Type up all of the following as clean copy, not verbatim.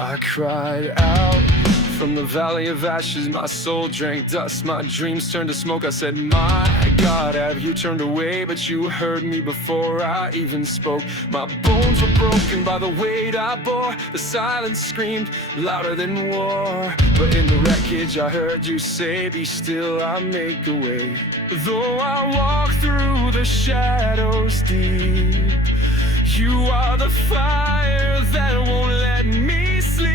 I cried out from the valley of ashes. My soul drank dust, my dreams turned to smoke. I said, my God, have you turned away? But you heard me before I even spoke. My bones were broken by the weight I bore. The silence screamed louder than war. But in the wreckage I heard you say, be still, I'll make a way. Though I walk through the shadows deep, you are the fire that won't let me sleep.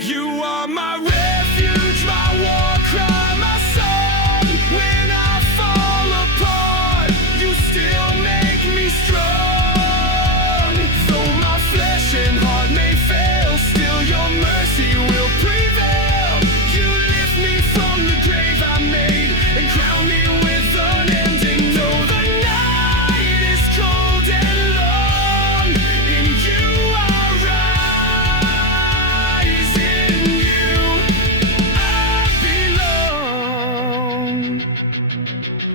You are my refuge, my war cry, my song. When I fall apart, you still make me strong. Though my flesh and heart may fail, still your mercy will prevail. You lift me from the grave I made and crown me with an ending. Though the night is cold and long, in you I rise. In you I belong.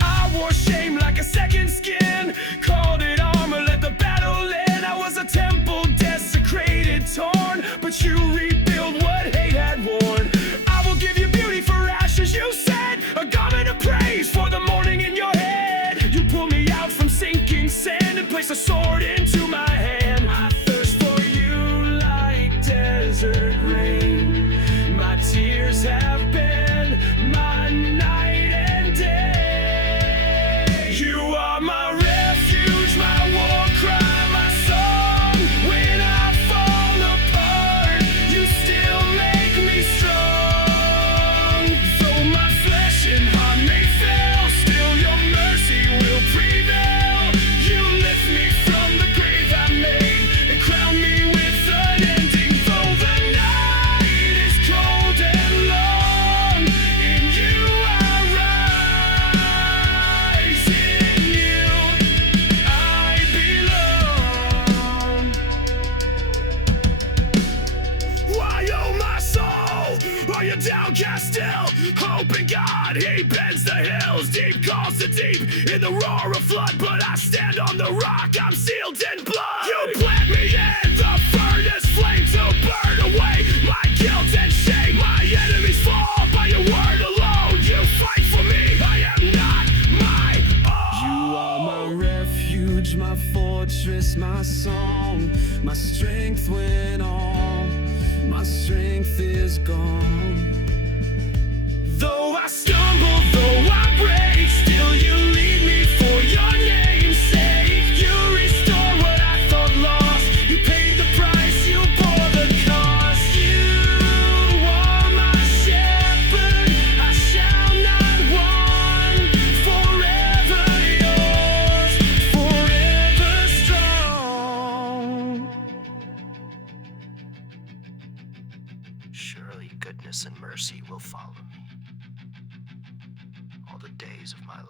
I wore shame like a second skin, called it armor, let the battle end. I was a temple desecrated, torn, but you rebuild what hate had worn. I will give you beauty for ashes, you said, a garment of praise for the morning in your head. You pull me out from sinking sand and place a sword into my hand. I thirst for you like desert rain. My tears have been my night and day. You are my refuge, my war cry, my song. When I fall apart, you still make me strong. Though my flesh and heart may fail, still your mercy will prevail. You lift me from the grave I made and crown me with an ending. Though the night is cold and long, in you I rise. In you I belong. Why, oh my soul, are you downcast still? Hope in God, he bends the hills. Deep calls to deep in the roar of flood, but I stand on the rock, I'm sealed in blood. You plant me in the furnace flame to burn away my guilt and shame. My enemies fall by your word alone. You fight for me, I am not my own. You are my refuge, my fortress, my song, my strength when all my strength is gone. Though I stumble, though I break, still you lead me for your name's sake. You restore what I thought lost. You paid the price, you bore the cost. You are my shepherd, I shall not want. Forever yours, forever strong. Surely goodness and mercy will follow me all the days of my life.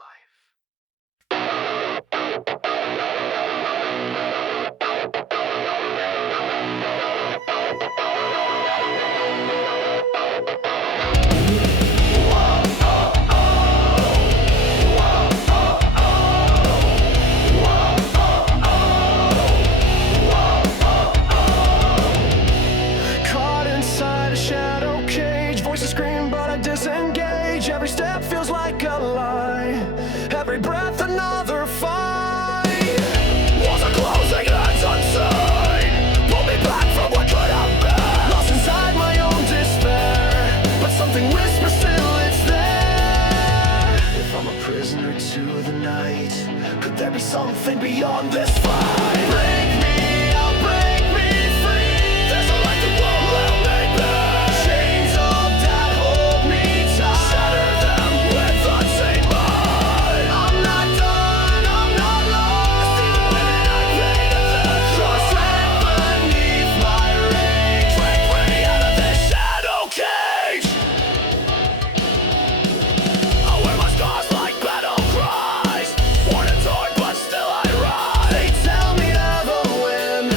Caught inside a shadow cage, voices scream but I disengage. Every step feels like a lie, every breath another fight. Walls are closing, hands unsigned, pull me back from what could have been. Lost inside my own despair, but something whispers still it's there. If I'm a prisoner to the night, could there be something beyond this fight? Break me, I'll break me free. There's a light that won't let me burn. Chains of doubt hold me tight. Shatter them with unsafe mind. I'm not done, I'm not lost. Even when I painted the cross, strength beneath my rage. Break free out of this shadow cage. I wear my scars like battle cries. Worn and torn, but still I rise. They tell me never win,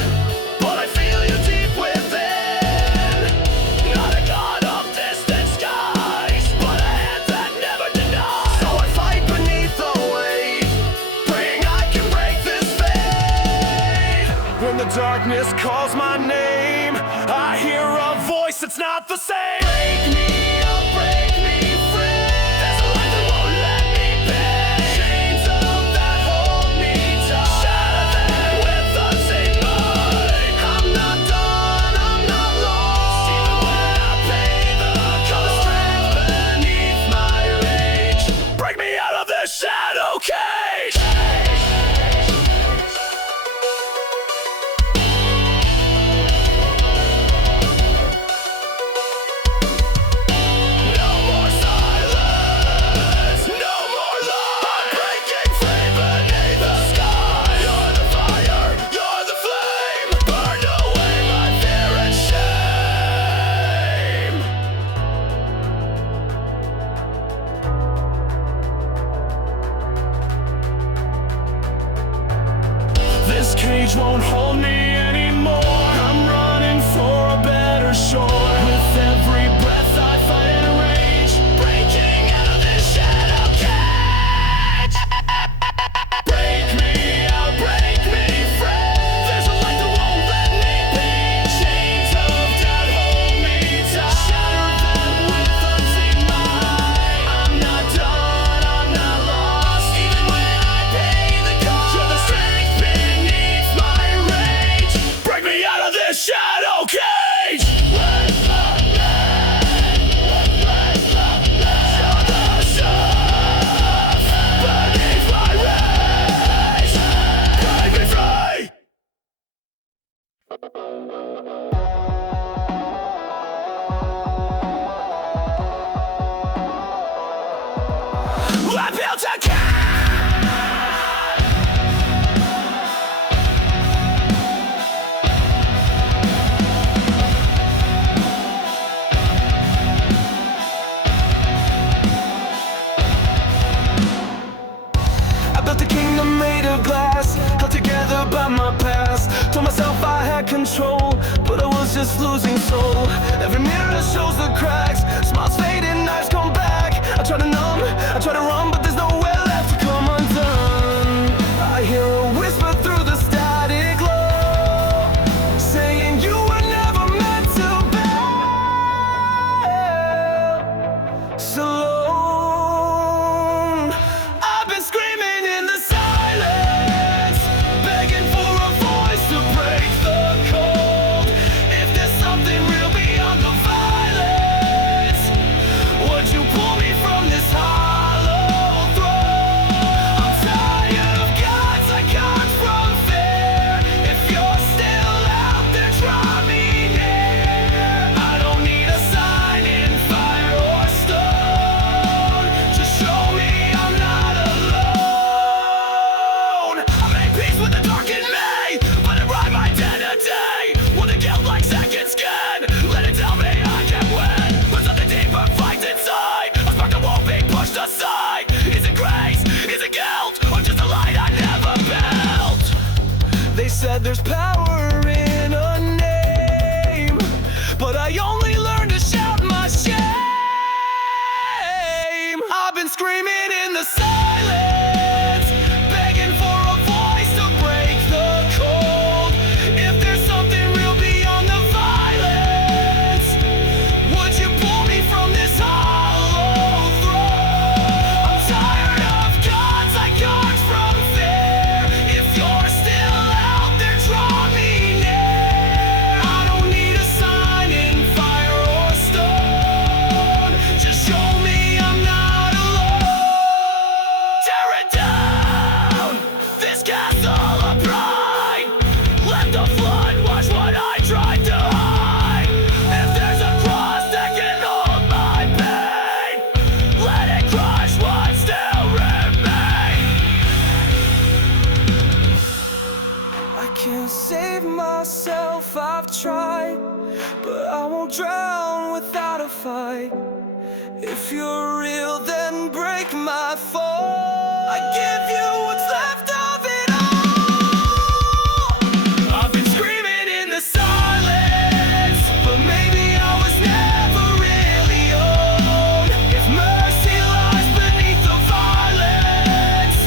but I feel you deep within. Not a god of distant skies, but a hand that never denies. So I fight beneath the weight, praying I can break this fate. When the darkness calls my name, it's not the same. Break me up, break me free. There's a light that won't let me be. Chains of that hold me tight. Shatter them with unseen might. I'm not done, I'm not lost. Even when I pay the cost. Strength beneath my rage. Break me out of this shadow cage. This cage won't hold me anymore. I'm running for a better shore. With every breath I fight in a rage. Breaking out of this shadow cage. Break me out, break me free. There's a light that won't let me be. Chains of doubt hold me tight. Shatter them with unseen might. I'm not done, I'm not lost. Even when I pay the cost. You're the strength beneath my rage. Break me out of this shadow cage. You're the shaft beneath my rage. Break me free. I built a camp. I built a kingdom made of glass, held together by my past. Told myself I had control, but I was just losing soul. Every mirror shows the cracks, smiles fade and knives come back. I try to numb, I try to run, but there's nowhere left to come undone. I hear a whisper through the static glow, saying you were never meant to be so alone. I've been screaming in the silence, begging for a voice to break the cold. If there's something real beyond the violence, would you pull me from this hollow throne? I'm tired of gods I can't from fear. If you're still out there, draw me near. I don't need a sign in fire or stone. Just show me I'm not alone. I made peace with the dark in me, but it rhymed my identity. With a guilt like second skin, let it tell me I can win. But something deeper fights inside, a spark that won't be pushed aside. Is it grace? Is it guilt? Or just a light I never built? They said there's power in a name, but I only learned to shout my shame. I've been screaming in the silence, begging for a voice to break the cold. If there's something real beyond the violence, would you pull me from this hollow throne? I'm tired of gods I guard from fear. If you're still out there, draw me near. I don't need a sign in fire or stone. Just show me I'm not alone. Tear it down, this castle of pride. Let the flood wash what I tried to hide. If there's a cross that can hold my pain, let it crush what still remains. I can't save myself, I've tried, but I won't drown without a fight. If you're real, then break my fall. I give you what's left of it all. I've been screaming in the silence, but maybe I was never really old. If mercy lies beneath the violence,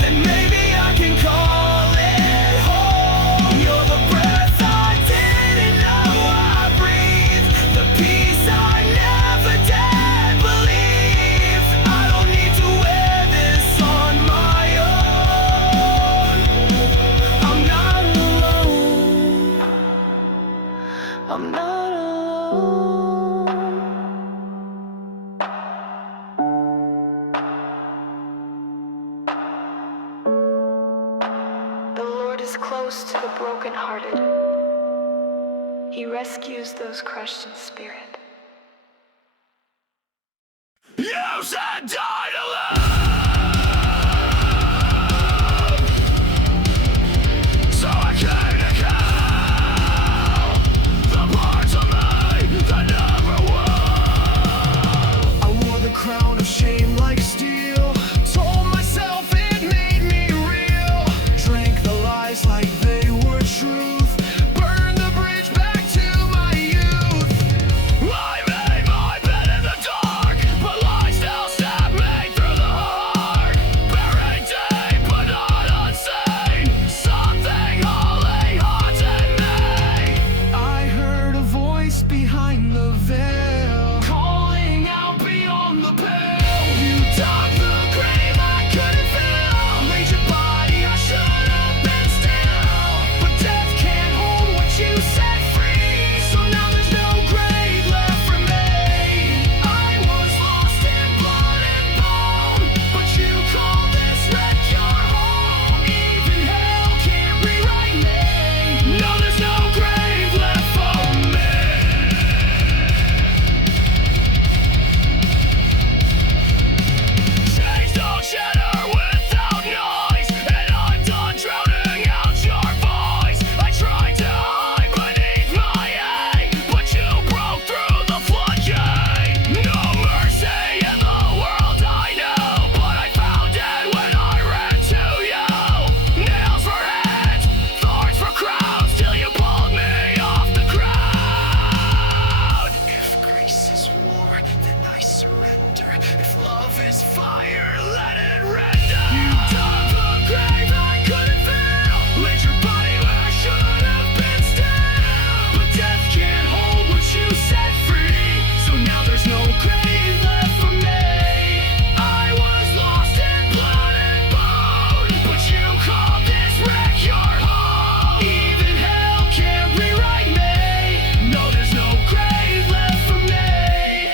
then maybe I can call it home. You're the breath I didn't know I breathed. is close to the brokenhearted. He rescues those crushed in spirit. You said die to live, so I came to kill the parts of me that never will. I wore the crown of shame like steel, told myself it made me real, drank the lies like they were truth, burned the bridge back to my youth. I made my bed in the dark, but lies still stab me through the heart. Buried deep but not unseen, something holy haunted me. I heard a voice behind the veil, calling out beyond the pale. You dug the grave I couldn't fill, laid your body, I should have been still. But death can't hold what you set free, so now there's no grave left for me. I was lost in blood and bone, but you call this wreck your home. Even hell can't rewrite me. No, there's no grave left for me. Chains don't shatter without noise, and I'm done drowning out your voice. I tried to hide beneath my hate, but you broke through the floodgate. No mercy in the world I knew, but I found it when I ran to you. Nails for hands, thorns for crowns, till you pulled me off the ground. If grace is war, then I surrender. If love is fire, let it render. You dug the grave I couldn't fill, laid your body where I should have been still. But death can't hold what you set free, so now there's no grave left for me. I was lost in blood and bone, but you call this wreck your home. Even hell can't rewrite me. No, there's no grave left for me.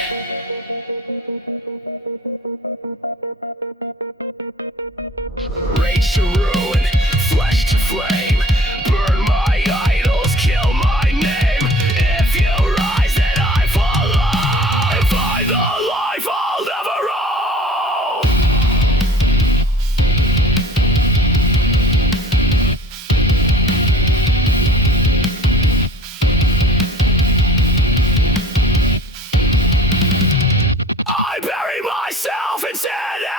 Rage to ruin, flesh to flame, burn my idols, kill my name. If you rise, then I follow, and find the life I'll never own. I bury myself in sin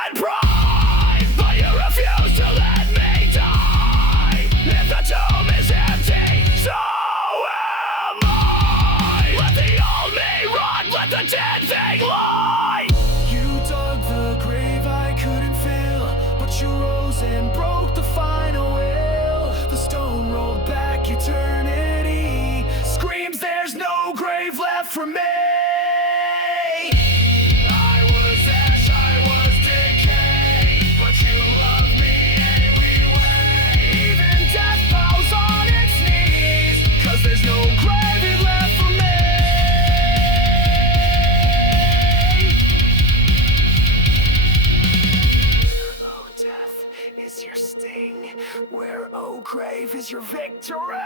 and pride, but you refuse to let me die. If the tomb is empty, so am I. Let the old me rot, let the dead thing lie. You dug the grave I couldn't fill, but you rose and broke the final will. The stone rolled back eternity, screams there's no grave left for me. I was ash, I was decay, but you love me anyway. Even death bows on its knees, 'cause there's no grave left for me. Oh, death is your sting, where oh grave is your victory.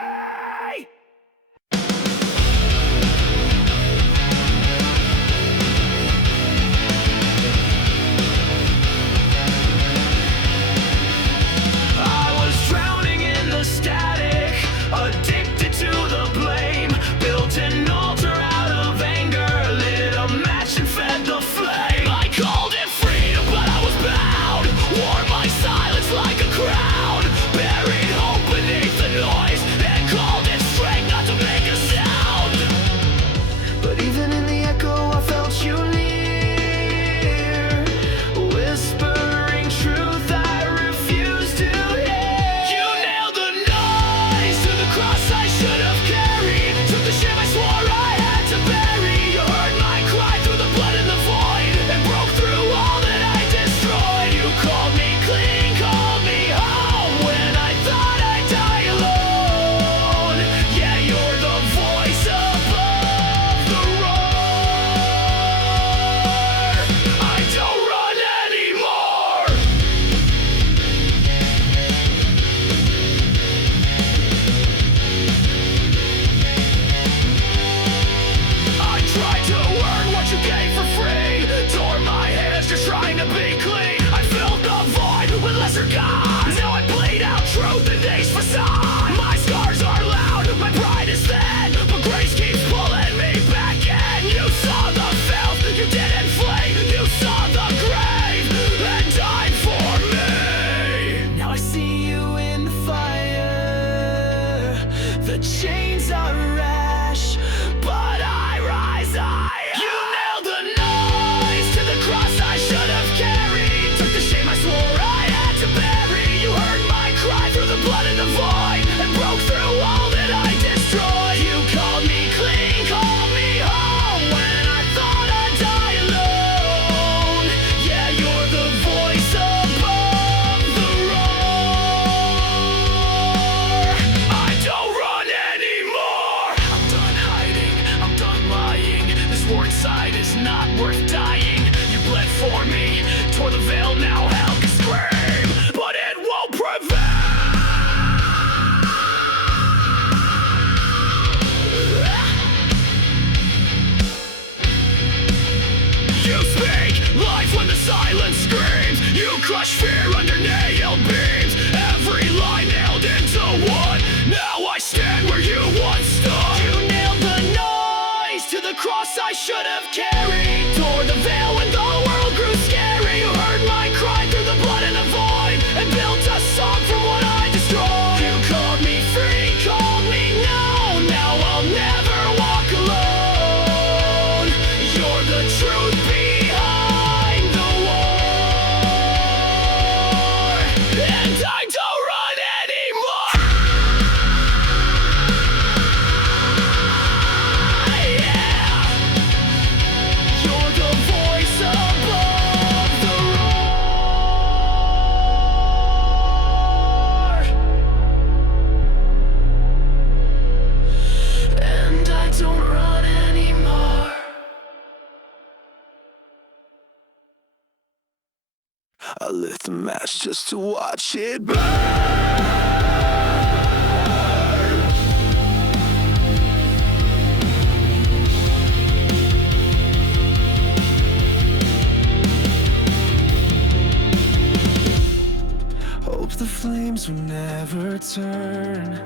I was drowning in the static, addicted to the blame. Built an altar out of anger, lit a match and fed the flame. I called it freedom, but I was bound. Wore my silence like a crown, buried hope beneath the noise, and called it strength. silence screams. You crush fear under nail beams. Every line nailed into wood. Now I stand where you once stood. You nailed the noise to the cross I should have carried. Tore the veil when the world grew scary. You heard my cry through the blood and the void, and built a song from what I destroyed. You called me free, called me now. Now I'll never walk alone. You're the truth behind the war, and I don't run anymore. Yeah, you're the voice above the roar, and I don't run anymore. I lit the match just to watch it burn. Hope the flames will never turn,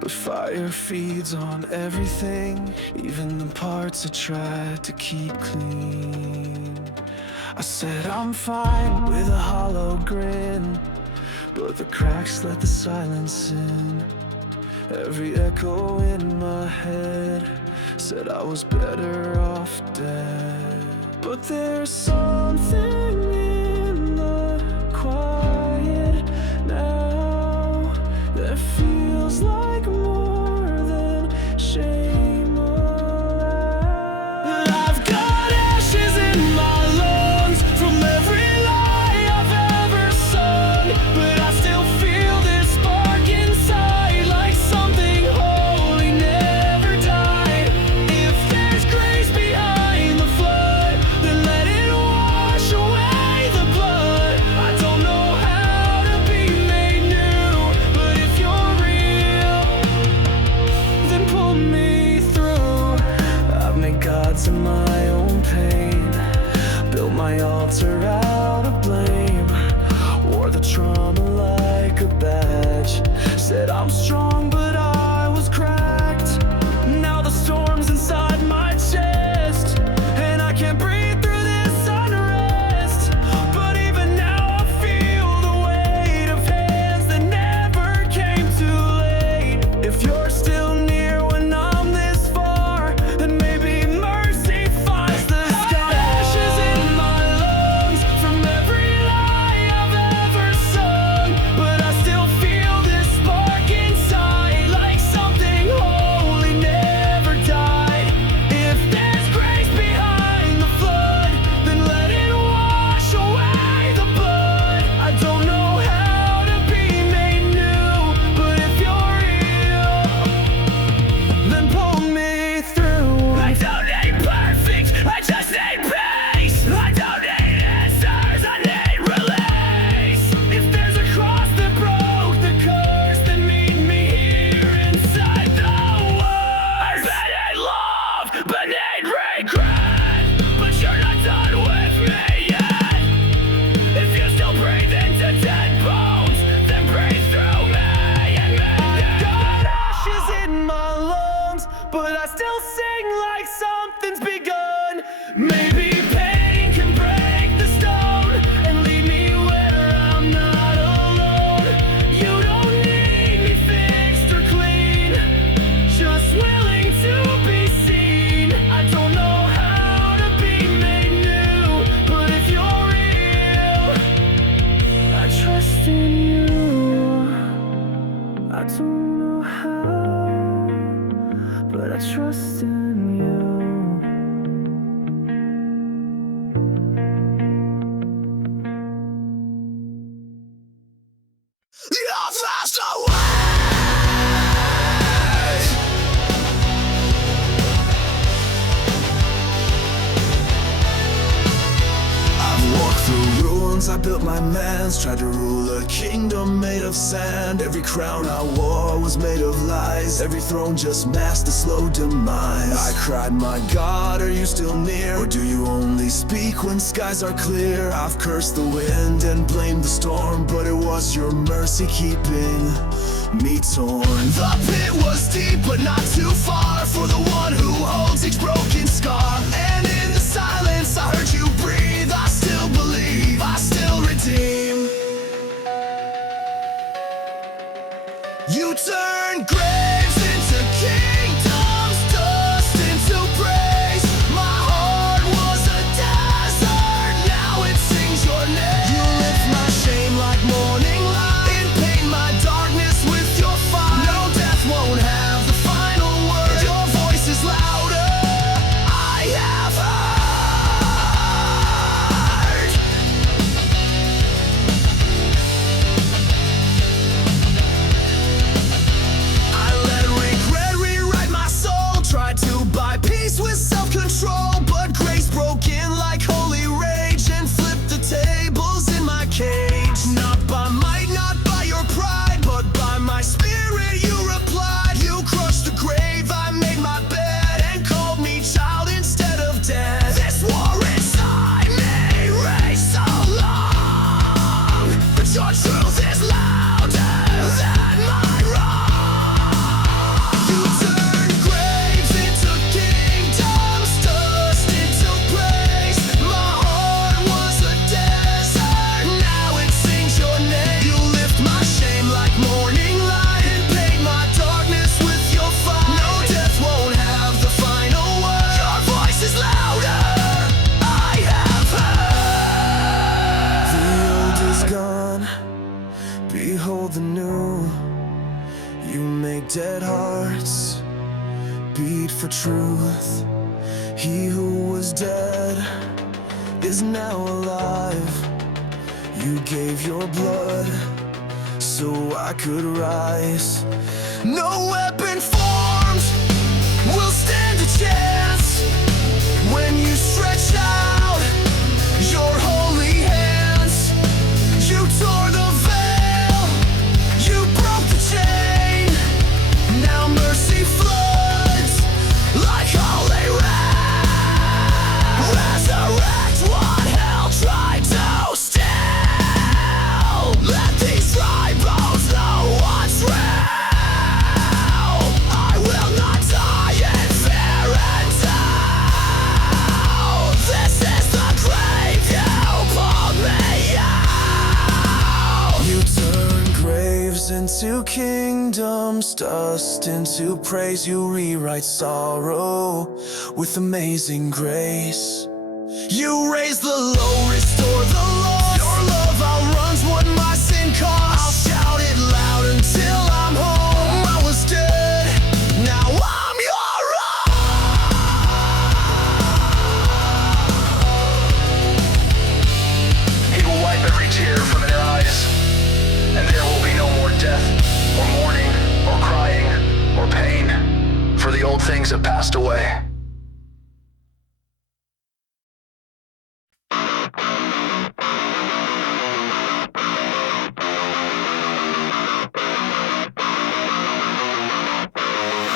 but fire feeds on everything, even the parts I tried to keep clean. I said I'm fine with a hollow grin, but the cracks let the silence in. Every echo in my head said I was better off dead. But there's something in the quiet now that feels like more than shame allowed. I've got ashes in my lungs from every lie I've ever sung, but I still feel this spark inside, like something holy never died. If there's grace behind the flood, then let it wash away the blood. I don't know how to be made new, but if you're real, then pull me through. I've made gods in my own pain, built my altar out of blame, wore the trauma like a badge, said I'm strong but I was cracked. Now the storm's inside my chest, and I can't breathe through this unrest. But even now I feel the weight of hands that never came too late. If you're still near when I'm this far, then maybe mercy finds the sky. Ashes in my lungs from every lie I've ever sung, but I still feel this spark inside. hands, I built my mans, tried to rule a kingdom made of sand. Every crown I wore was made of lies, every throne just masked a slow demise. I cried, my God, are you still near? Or do you only speak when skies are clear? I've cursed the wind and blamed the storm, but it was your mercy keeping me torn. The pit was deep but not too far for the one who holds each broken scar. And in the silence I heard you breathe. I still believe, I still redeem. You turn graves into kingdoms, dust into praise. My heart was a desert, now it sings your name. You lift my shame like morning light, in pain my darkness with your fire. No death won't have the final word, your voice is louder, I have heard. I let regret rewrite my soul, tried to buy peace with self-control, but grace broke in like holy rage and flipped the tables in my cage. Not by might, not by your pride, but by my spirit you replied. You crushed the grave, I made my bed, and called me child instead of dead. This war inside me raged so long, but your truth is louder than my wrong. You turn graves into kingdoms, dust into praise. My heart was a desert, now it sings your name. You lift my shame like morning light, and paint my darkness with your fire. No death won't have the final word, your voice is louder, I have heard. The old is gone, behold the new. You make dead hearts beat for truth. He who was dead is now alive. You gave your blood so I could rise. No weapon formed will stand a chance when you stretch out your holy hands. You tore the veil, you broke the chain. Now mercy floods like holy rain. Resurrect what hell tried to steal. Let these dry bones know what's real. I will not die in fear and doubt. This is the grave you pulled me out. You turn graves into kingdoms, dust into praise. You rewrite sorrow with amazing grace. You raise the low, restore the lost. Your love outruns what my sin cost. I'll shout it loud until I'm home. I was dead, now I'm your own. He will wipe every tear from their eyes, and there will be no more death, or mourning, or crying, or pain, for the old things have passed away.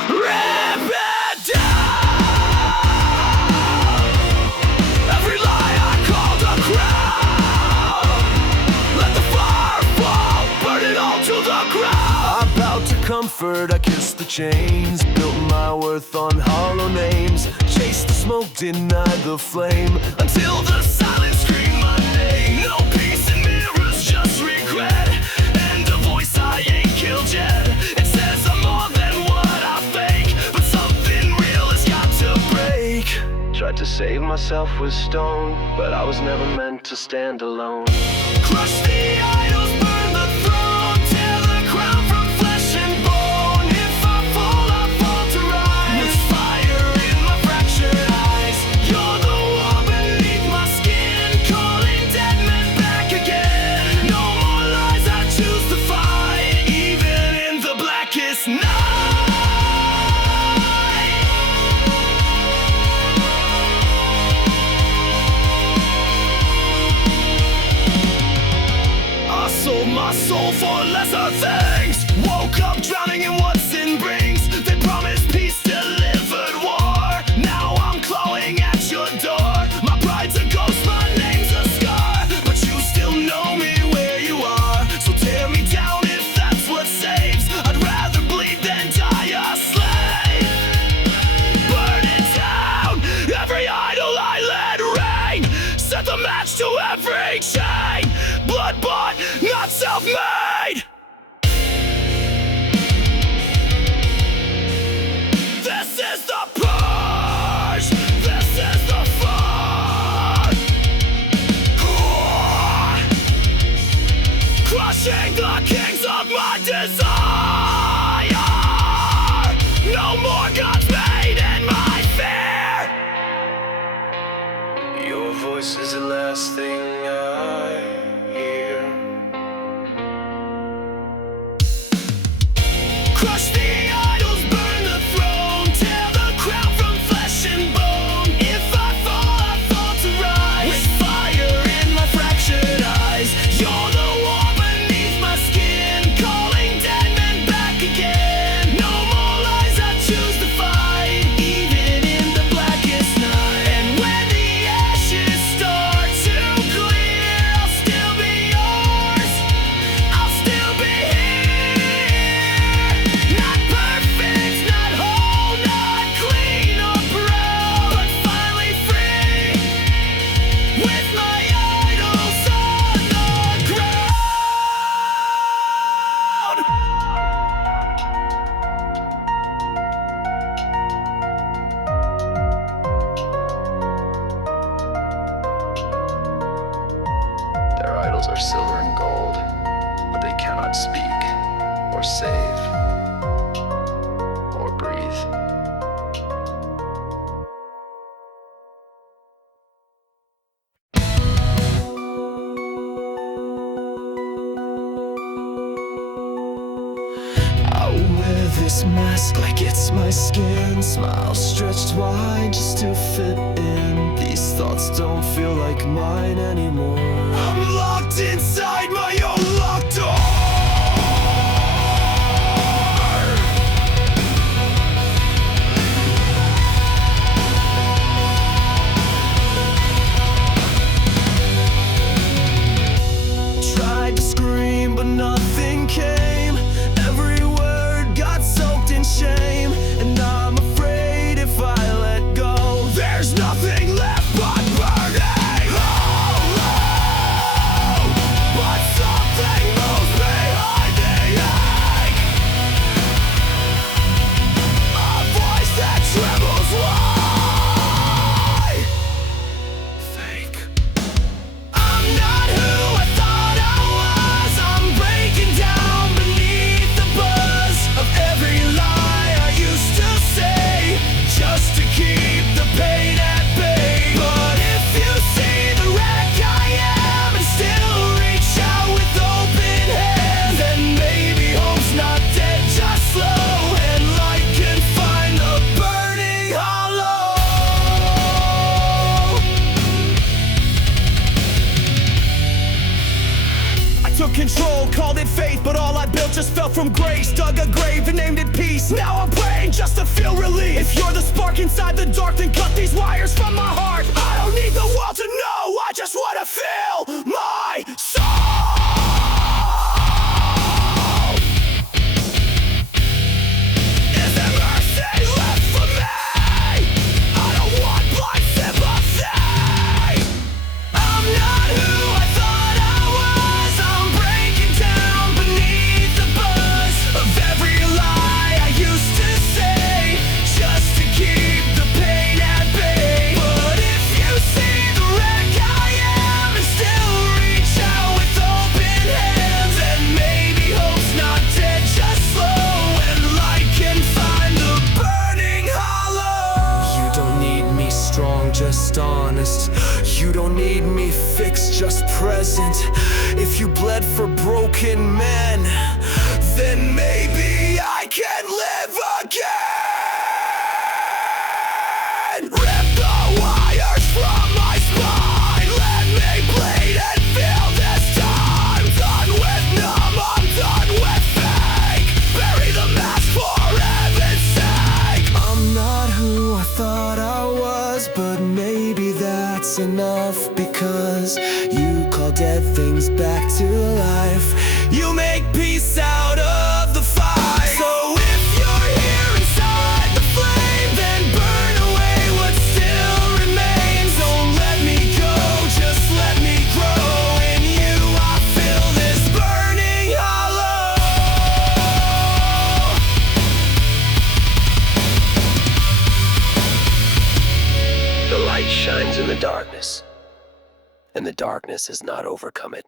Rip it down! Every lie I called a crown. Let the fire fall, burn it all to the ground. I bowed to comfort, I kissed the chains, built my worth on hollow names, chased the smoke, denied the flame, until the silence screamed my name. No peace in mirrors, just regret, and a voice I ain't killed yet. It says I'm more than what I fake, but something real has got to break. Tried to save myself with stone, but I was never meant to stand alone. Crush the idols, burn the throne, tear the crown from flesh and bone. If I fall, I fall to rise, with fire in my fractured eyes. You're the wall beneath my skin, calling dead men back again. No more lies, I choose to fight, even in the blackest night. soul for lesser things. Woke up drowning in what sin brings. They promised peace, delivered war. Now I'm clawing at your door. My pride's a ghost, my name's a scar, but you still know me where you are. So tear me down if that's what saves. I'd rather bleed than die a slave. Burn it down, every idol I let rain. Set the match to every chain. Blood bought, not self-made. This is the purge. This is the fun. Crushing the kings of my desire. No more gods made in my fear. Your voice is the last thing I hear. Crush the idols, burn the throne, tear the crown from flesh and bone. If I fall to rise, with fire in my fractured eyes. You're the war beneath my skin, calling dead men back again. No more lies, I choose to fight, even in the blackest night. And when the ashes start to clear, I'll still be yours. I'll still be here. Not perfect, not whole, not clean or proud, but finally free, with my idols on the ground. Their idols are silver and gold, but they cannot speak, or save, or breathe. I wear this mask like it's my skin, smile stretched wide just to fit in. These thoughts don't feel like mine anymore. I'm locked inside my own locked door. Tried to scream, but nothing came. Every word got soaked in shame, and I'm afraid if I let go, there's nothing left but burning hollow. But something moves behind the ache, a voice that trembles. Why fake? I'm not who I thought I was. I'm breaking down beneath the buzz of every lie I used to say, just to keep the pain at bay. But if you see the wreck I am and still reach out with open hands, then maybe hope's not dead, just slow, and light can find the burning hollow. I took control, called it faith, but all I built just fell from grace. Dug a grave and named it peace. Now I'm praying just to feel relief. If you're the spark inside the dark, then cut these wires from my heart. I don't need the world to know, I just wanna feel my soul. Is there mercy left for me? I don't want blind sympathy. I'm not who I thought I was. I'm breaking down beneath the buzz of every lie I used to say, just to keep the pain at bay. But if you see the wreck I am and still reach out with open hands, then maybe hope's not dead, just slow, and light can find the burning hollow. You don't need me strong, just honest. You don't need me fixed, just present. If you bled for broken men, then maybe I can live again. Rip the wires from my spine, let me bleed and feel this time. Done with numb dead things back to life. You make peace out of the fight. So if you're here inside the flame, then burn away what still remains. Don't let me go, just let me grow. In you I feel this burning hollow. The light shines in the darkness, and the darkness has not overcome it.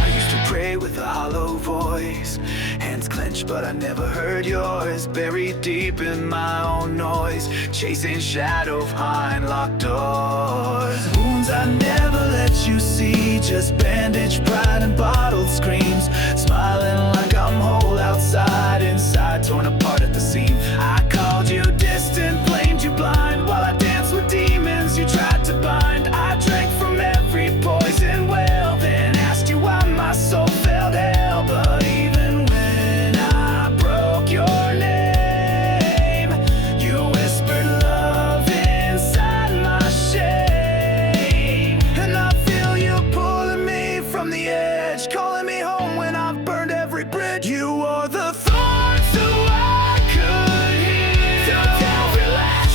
I used to pray with a hollow voice, hands clenched but I never heard yours. Buried deep in my own noise, chasing shadow behind locked doors. Wounds I never let you see, just bandaged pride and bottled screams. Smiling like I'm whole outside, inside torn apart at the seam. I called you distant, blamed you blind, while I danced with demons you tried to bind. I drank from every poison well, then asked you why my soul felt hell. But even when I broke your name, you whispered love inside my shame. And I feel you pulling me from the edge, calling me home when I've burned every bridge. You are the thorns so I could heal, to every lash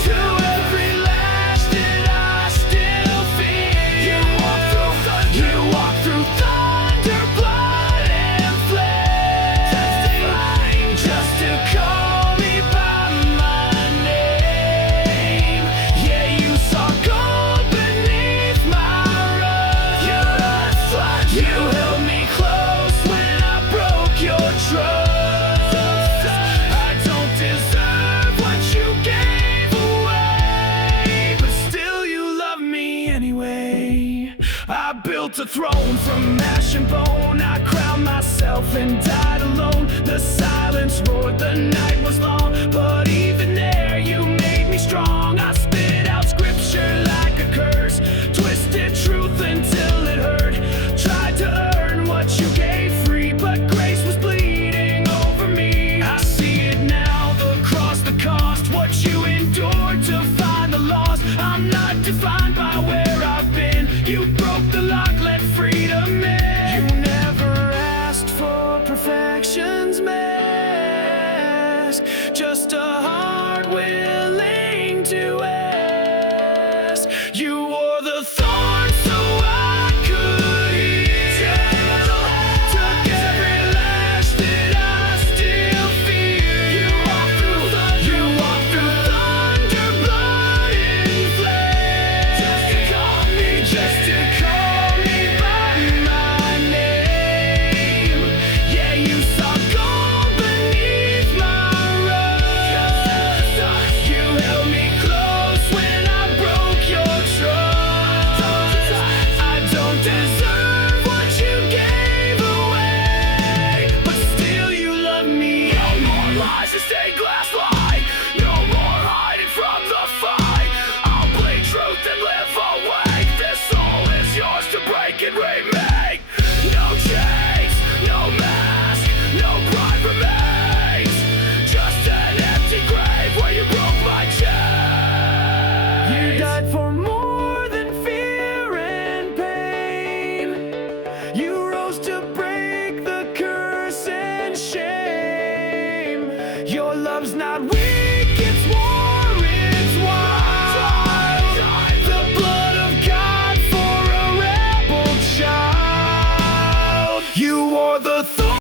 that I still feel. You walk through thunder, blood and flame, just to call me by my name. Yeah, you saw gold beneath my rust. You held me close when I broke your trust. I don't deserve what you gave away, but still you love me anyway. I built a throne from ash and bone, I crowned myself and died alone. The silence roared, the night was long, but even there you made me strong. I spit out scripture like a curse, twisted truth until it hurt. Tried to earn what you gave free, but grace was bleeding over me. I see it now, the cross, the cost, what you endured to find the lost. I'm not defined by where I've been. You broke the lock, let freedom in. You never asked for perfection's mask, just a heart willing to ask. You wore the thorns so I could heal, took every lash that I still feel. You walk through thunder, blood and flame, just to call me by my name. Yeah, you saw gold beneath my rust. You held me close when I broke your trust. I don't deserve what you gave away, but still you love me. No more lies and stained glass light, no more hiding from the fight. I'll bleed truth and live awake. This soul is yours to break and remake. No chains, no mask, no pride remains, just an empty grave where you broke my chains. You died for more than fear and pain. You rose to break the curse and shame. Your love's not weak.